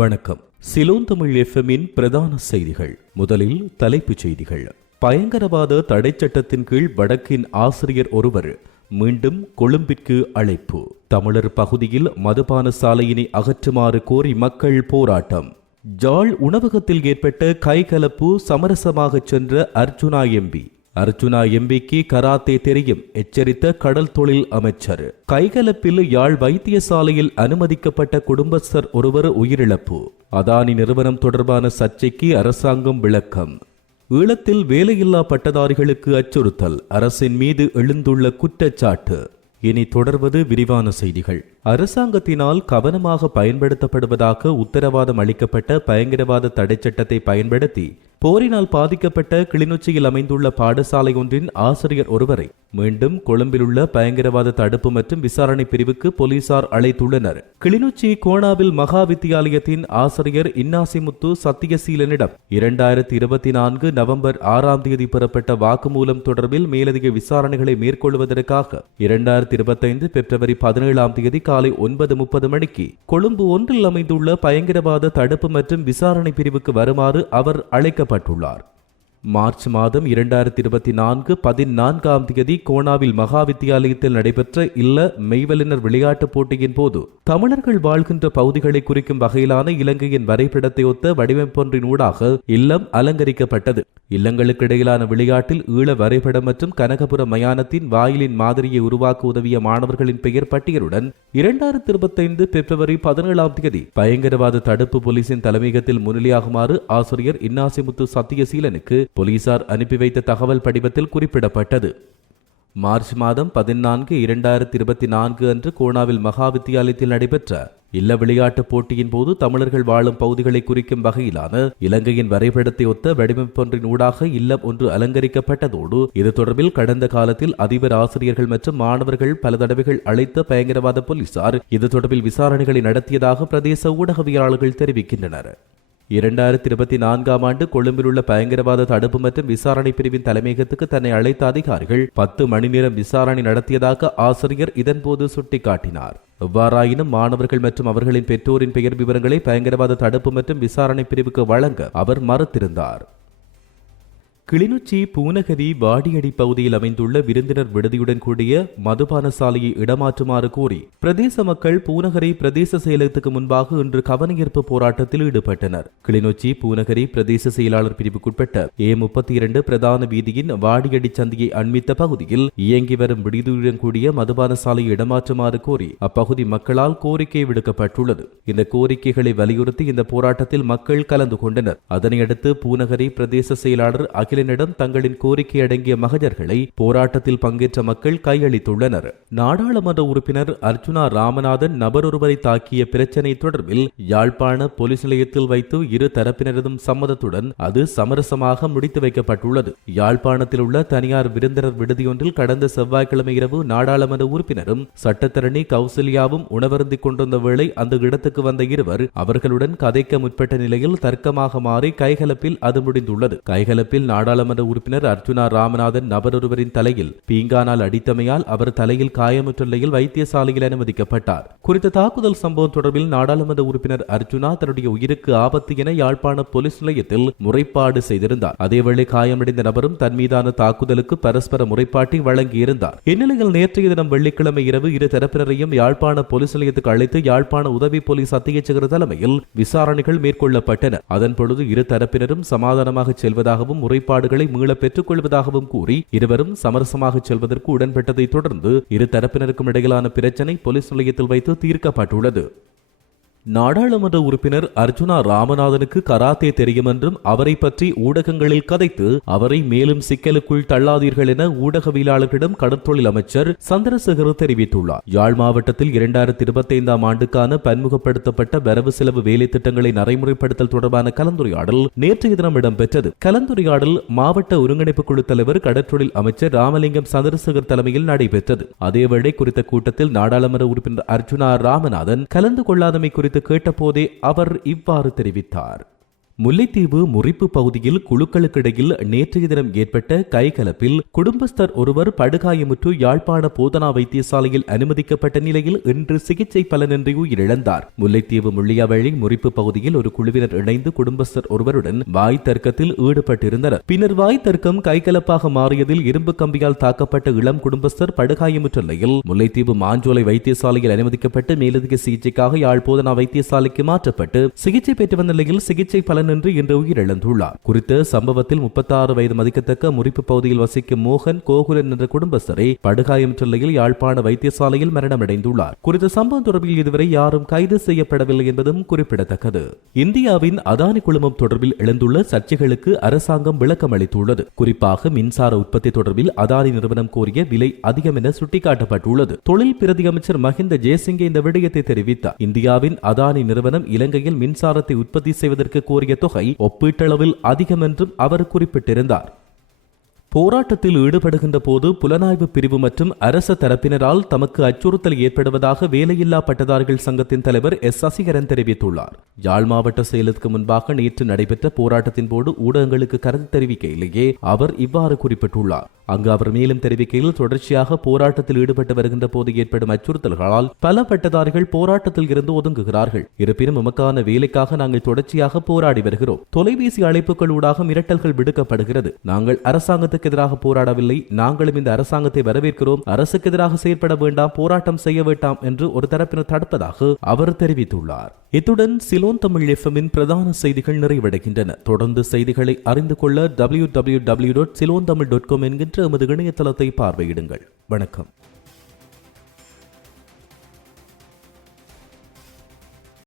வணக்கம். சிலோன் தமிழ் எஃப்எம்மின் பிரதான செய்திகள். முதலில் தலைப்புச் செய்திகள். பயங்கரவாத தடைச் சட்டத்தின் கீழ் வடக்கின் ஆசிரியர் ஒருவர் மீண்டும் கொழும்பிற்கு அழைப்பு. தமிழர் பகுதியில் மதுபான சாலையினை அகற்றுமாறு கோரி மக்கள் போராட்டம். ஜாழ் உணவகத்தில் ஏற்பட்ட கைகலப்பு சமரசமாக சென்ற அர்ஜுனா எம்பிக்கு கராத்தே தெரியும் எச்சரித்த கடல் தொழில் அமைச்சர். கைகலப்பில் யாழ் வைத்தியசாலையில் அனுமதிக்கப்பட்ட குடும்பஸ்தர் ஒருவர் உயிரிழப்பு. அதானி நிறுவனம் தொடர்பான சர்ச்சைக்கு அரசாங்கம் விளக்கம். ஈழத்தில் வேலையில்லா பட்டதாரிகளுக்கு அச்சுறுத்தல், அரசின் மீது எழுந்துள்ள குற்றச்சாட்டு. இனி தொடர்வது விரிவான செய்திகள். அரசாங்கத்தினால் கவனமாக பயன்படுத்தப்படுவதாக உத்தரவாதம் அளிக்கப்பட்ட பயங்கரவாத தடைச் சட்டத்தை பயன்படுத்தி போரினால் பாதிக்கப்பட்ட கிளிநொச்சியில் அமைந்துள்ள பாடசாலை ஒன்றின் ஆசிரியர் ஒருவரை மீண்டும் கொழும்பில் உள்ள பயங்கரவாத தடுப்பு மற்றும் விசாரணை பிரிவுக்கு போலீசார் அழைத்துள்ளனர். கிளிநொச்சி கோணாவில் மகா வித்தியாலயத்தின் ஆசிரியர் இன்னாசிமுத்து சத்தியசீலனிடம் 2024 நவம்பர் 6ஆம் தேதி பெறப்பட்ட வாக்குமூலம் தொடர்பில் மேலதிக விசாரணைகளை மேற்கொள்வதற்காக 2025 பிப்ரவரி 17ஆம் தேதி காலை 9:30 மணிக்கு கொழும்பு ஒன்றில் அமைந்துள்ள பயங்கரவாத தடுப்பு மற்றும் விசாரணை பிரிவுக்கு வருமாறு அவர் அழைக்கப்பட்டுள்ளார். மார்ச் மாதம் 2024 14ஆம் தேதி கோணாவில் மகா வித்தியாலயத்தில் நடைபெற்ற இல்ல மெய்வல்லினர் விளையாட்டுப் போட்டியின் போது தமிழர்கள் வாழ்கின்ற பகுதிகளை குறிக்கும் வகையிலான இலங்கையின் வரைபடத்தை ஒத்த வடிவமைப்பொன்றின் ஊடாக இல்லம் அலங்கரிக்கப்பட்டது. இல்லங்களுக்கு இடையிலான விளையாட்டில் ஈழ வரைபடம் மற்றும் கனகபுர மயானத்தின் வாயிலின் மாதிரியை உருவாக்க உதவிய மாணவர்களின் பெயர் பட்டியலுடன் 2025 பிப்ரவரி 17ஆம் தேதி பயங்கரவாத தடுப்பு போலீசின் தலைமையகத்தில் முன்னிலையாகுமாறு ஆசிரியர் இன்னாசிமுத்து சத்தியசீலனுக்கு போலீசார் அனுப்பி வைத்த தகவல் படிவத்தில் குறிப்பிடப்பட்டது. மார்ச் மாதம் 14, 2024 அன்று கோணாவில் மகா வித்தியாலயத்தில் நடைபெற்ற இல்ல விளையாட்டுப் போட்டியின் போது தமிழர்கள் வாழும் பகுதிகளை குறிக்கும் வகையிலான இலங்கையின் வரைபடத்தை ஒத்த வடிவமைப்பொன்றின் ஊடாக இல்லம் ஒன்று அலங்கரிக்கப்பட்டதோடு இது தொடர்பில் கடந்த காலத்தில் அதிபர், ஆசிரியர்கள் மற்றும் மாணவர்கள் பல தடவைகள் அழைத்த பயங்கரவாத போலீசார் இது தொடர்பில் விசாரணைகளை நடத்தியதாக பிரதேச ஊடகவியலாளர்கள் தெரிவிக்கின்றனர். 2024ஆம் ஆண்டு கொழும்பில் உள்ள பயங்கரவாத தடுப்பு மற்றும் விசாரணை பிரிவின் தலைமையகத்துக்கு தன்னை அழைத்த அதிகாரிகள் 10 மணி நேரம் விசாரணை நடத்தியதாக ஆசிரியர் இதன்போது சுட்டிக்காட்டினார். எவ்வாறாயினும் மாணவர்கள் மற்றும் அவர்களின் பெற்றோரின் பெயர் விவரங்களை பயங்கரவாத தடுப்பு மற்றும் விசாரணை பிரிவுக்கு வழங்க அவர் மறுத்திருந்தார். கிளிநொச்சி பூநகரி வாடியடி பகுதியில் அமைந்துள்ள விருந்தினர் விடுதியுடன் கூடிய மதுபான சாலையை இடமாற்றுமாறு கோரி பிரதேச மக்கள் பூநகரி பிரதேச செயலகத்துக்கு முன்பாக இன்று கவனஈர்ப்பு போராட்டத்தில் ஈடுபட்டனர். கிளிநொச்சி பூநகரி பிரதேச செயலாளர் பிரிவுக்குட்பட்ட A32 பிரதான வீதியின் வாடியடி சந்தியை அண்மித்த பகுதியில் இயங்கி வரும் விடுதியுடன் கூடிய மதுபான சாலையை இடமாற்றுமாறு கோரி அப்பகுதி மக்களால் கோரிக்கை விடுக்கப்பட்டுள்ளது. இந்த கோரிக்கைகளை வலியுறுத்தி இந்த போராட்டத்தில் மக்கள் கலந்து கொண்டனர். அதனையடுத்து பூநகரி பிரதேச செயலாளர் அகிலனிடம் தங்களின் கோரிக்கை அடங்கிய மகஜர்களை போராட்டத்தில் பங்கேற்ற மக்கள் கையளித்துள்ளனர். நாடாளுமன்ற உறுப்பினர் அர்ஜுனா ராமநாதன் நபரொருவரை தாக்கிய பிரச்சினை தொடர்பில் யாழ்ப்பாண போலீஸ் நிலையத்தில் வைத்து இரு தரப்பினரதும் சம்மதத்துடன் அது சமரசமாக முடித்து வைக்கப்பட்டுள்ளது. யாழ்ப்பாணத்தில் உள்ள தனியார் விருந்தினர் விடுதியொன்றில் கடந்த செவ்வாய்க்கிழமை இரவு நாடாளுமன்ற உறுப்பினரும் சட்டத்தரணி கௌசல்யாவும் உணவருந்திக் கொண்டிருந்த வேளை அந்த இடத்துக்கு வந்த இருவர் அவர்களுடன் கதைக்க முற்பட்ட நிலையில் தர்க்கமாக மாறி கைகலப்பில் அது முடிந்துள்ளது. கைகலப்பில் நாடாளுமன்ற உறுப்பினர் அர்ஜுனா ராமநாதன் நபரொருவரின் தலையில் பீங்கானால் அடித்தமையால் அவர் தலையில் காயமுற்ற நிலையில் வைத்தியசாலையில் அனுமதிக்கப்பட்டார். குறித்த தாக்குதல் சம்பவம் தொடர்பில் நாடாளுமன்ற உறுப்பினர் அர்ஜுனா தன்னுடைய உயிருக்கு ஆபத்து என யாழ்ப்பாண போலீஸ் நிலையத்தில் முறைப்பாடு செய்திருந்தார். அதேவேளை காயமடைந்த நபரும் தன் மீதான தாக்குதலுக்கு பரஸ்பர முறைப்பாட்டை வழங்கியிருந்தார். இந்நிலையில் நேற்றைய தினம் வெள்ளிக்கிழமை இரவு இரு தரப்பினரையும் யாழ்ப்பாண போலீஸ் நிலையத்துக்கு அழைத்து யாழ்ப்பாண உதவி போலீஸ் அத்தியட்சகர் தலைமையில் விசாரணைகள் மேற்கொள்ளப்பட்டன. அதன்பொழுது இரு தரப்பினரும் சமாதானமாக செல்வதாகவும் முறைப்பாடுகளை மீள பெற்றுக் கொள்வதாகவும் கூறி இருவரும் சமரசமாக செல்வதற்கு உடன்பட்டதை தொடர்ந்து இரு தரப்பினருக்கும் இடையிலான பிரச்சினை போலீஸ் நிலையத்தில் வைத்து தீர்க்கப்பட்டுள்ளது. நாடாளுமன்ற உறுப்பினர் அர்ஜுனா ராமநாதனுக்கு கராத்தே தெரியும் என்றும் அவரை பற்றி ஊடகங்களில் கதைத்து அவரை மேலும் சிக்கலுக்குள் தள்ளாதீர்கள் என ஊடகவியலாளர்களிடம் கடற்தொழில் அமைச்சர் சந்திரசேகர் தெரிவித்துள்ளார். யாழ் மாவட்டத்தில் 2025ஆம் ஆண்டுக்கான பன்முகப்படுத்தப்பட்ட வரவு செலவு வேலை திட்டங்களை நடைமுறைப்படுத்தல் தொடர்பான கலந்துரையாடல் நேற்றைய தினம் இடம்பெற்றது. கலந்துரையாடல் மாவட்ட ஒருங்கிணைப்பு குழு தலைவர் கடற்தொழில் அமைச்சர் ராமலிங்கம் சந்திரசேகர் தலைமையில் நடைபெற்றது. அதேவேளை குறித்த கூட்டத்தில் நாடாளுமன்ற உறுப்பினர் அர்ஜுனா ராமநாதன் கலந்து கொள்ளாதமை குறித்து கேட்டபோதே அவர் இவ்வாறு தெரிவித்தார். முல்லைத்தீவு முறிப்பு பகுதியில் குழுக்களுக்கிடையில் நேற்றைய தினம் ஏற்பட்ட கைகலப்பில் குடும்பஸ்தர் ஒருவர் படுகாயமுற்று யாழ்ப்பாண போதனா வைத்தியசாலையில் அனுமதிக்கப்பட்ட நிலையில் இன்று சிகிச்சை பலனின்றி உயிரிழந்தார். முல்லைத்தீவு முள்ளியாவளி முறிப்பு பகுதியில் ஒரு குழுவினர் இணைந்து குடும்பஸ்தர் ஒருவருடன் வாய் தர்க்கத்தில் ஈடுபட்டிருந்தனர். பின்னர் வாய் தர்க்கம் கைகலப்பாக மாறியதில் இரும்பு கம்பியால் தாக்கப்பட்ட இளம் குடும்பஸ்தர் படுகாயமுற்ற நிலையில் முல்லைத்தீவு மாஞ்சோலை வைத்தியசாலையில் அனுமதிக்கப்பட்டு மேலதிக சிகிச்சைக்காக யாழ் போதனா வைத்தியசாலைக்கு மாற்றப்பட்டு சிகிச்சை பெற்று வந்த நிலையில் சிகிச்சை பலனின்றி இன்று உயிரிழந்துள்ளார். குறித்த சம்பவத்தில் 36 வயது மதிக்கத்தக்க முறிப்பு பகுதியில் வசிக்கும் மோகன் கோகுலன் என்ற குடும்பஸ்தரை படுகாயமுற்ற நிலையில் யாழ்ப்பாண வைத்தியசாலையில் மரணமடைந்துள்ளார். குறித்த சம்பவம் தொடர்பில் இதுவரை யாரும் கைது செய்யப்படவில்லை என்பதும் குறிப்பிடத்தக்கது. இந்தியாவின் அதானி குழுமம் தொடர்பில் எழுந்துள்ள சர்ச்சைகளுக்கு அரசாங்கம் விளக்கம் அளித்துள்ளது. குறிப்பாக மின்சார உற்பத்தி தொடர்பில் அதானி நிறுவனம் கோரிய விலை அதிகம் என சுட்டிக்காட்டப்பட்டுள்ளது. தொழில் பிரதி அமைச்சர் மஹிந்த ஜெயசிங்கே இந்த விடயத்தை தெரிவித்தார். இந்தியாவின் அதானி நிறுவனம் இலங்கையில் மின்சாரத்தை உற்பத்தி செய்வதற்கு கோரிய தொகை ஒப்பீட்டளவில் அதிகம் என்றும் அவர் குறிப்பிட்டிருந்தார். போராட்டத்தில் ஈடுபடுகின்ற போது புலனாய்வு பிரிவு மற்றும் அரச தரப்பினரால் தமக்கு அச்சுறுத்தல் ஏற்படுவதாக வேலையில்லா பட்டதாரிகள் சங்கத்தின் தலைவர் எஸ். சசிகரன் தெரிவித்துள்ளார். யாழ் மாவட்ட செயலுக்கு முன்பாக நேற்று நடைபெற்ற போராட்டத்தின் போது ஊடகங்களுக்கு கருத்து தெரிவிக்கையிலேயே அவர் இவ்வாறு குறிப்பிட்டுள்ளார். அங்கு அவர் மேலும் தெரிவிக்கையில், தொடர்ச்சியாக போராட்டத்தில் ஈடுபட்டு வருகின்ற போது ஏற்படும் அச்சுறுத்தல்களால் பல பட்டதாரிகள் போராட்டத்தில் இருந்து ஒதுங்குகிறார்கள். இருப்பினும் எமக்கான வேலைக்காக நாங்கள் தொடர்ச்சியாக போராடி வருகிறோம். தொலைபேசி அழைப்புகள் ஊடாக மிரட்டல்கள் விடுக்கப்படுகிறது. நாங்கள் அரசாங்கத்துக்கு எதிராக போராடவில்லை. நாங்களும் இந்த அரசாங்கத்தை வரவேற்கிறோம். அரசுக்கு எதிராக செயற்பட வேண்டாம், போராட்டம் செய்ய வேண்டாம் என்று ஒரு தரப்பினர் தடுப்பதாக அவர் தெரிவித்துள்ளார். இத்துடன் சிலோன் தமிழ் எஃப்எம்மின் பிரதான செய்திகள் நிறைவடைகின்றன. தொடர்ந்து செய்திகளை அறிந்து கொள்ள www.ceylontamil.com என்கின்ற எமது இணையதளத்தை பார்வையிடுங்கள். வணக்கம்.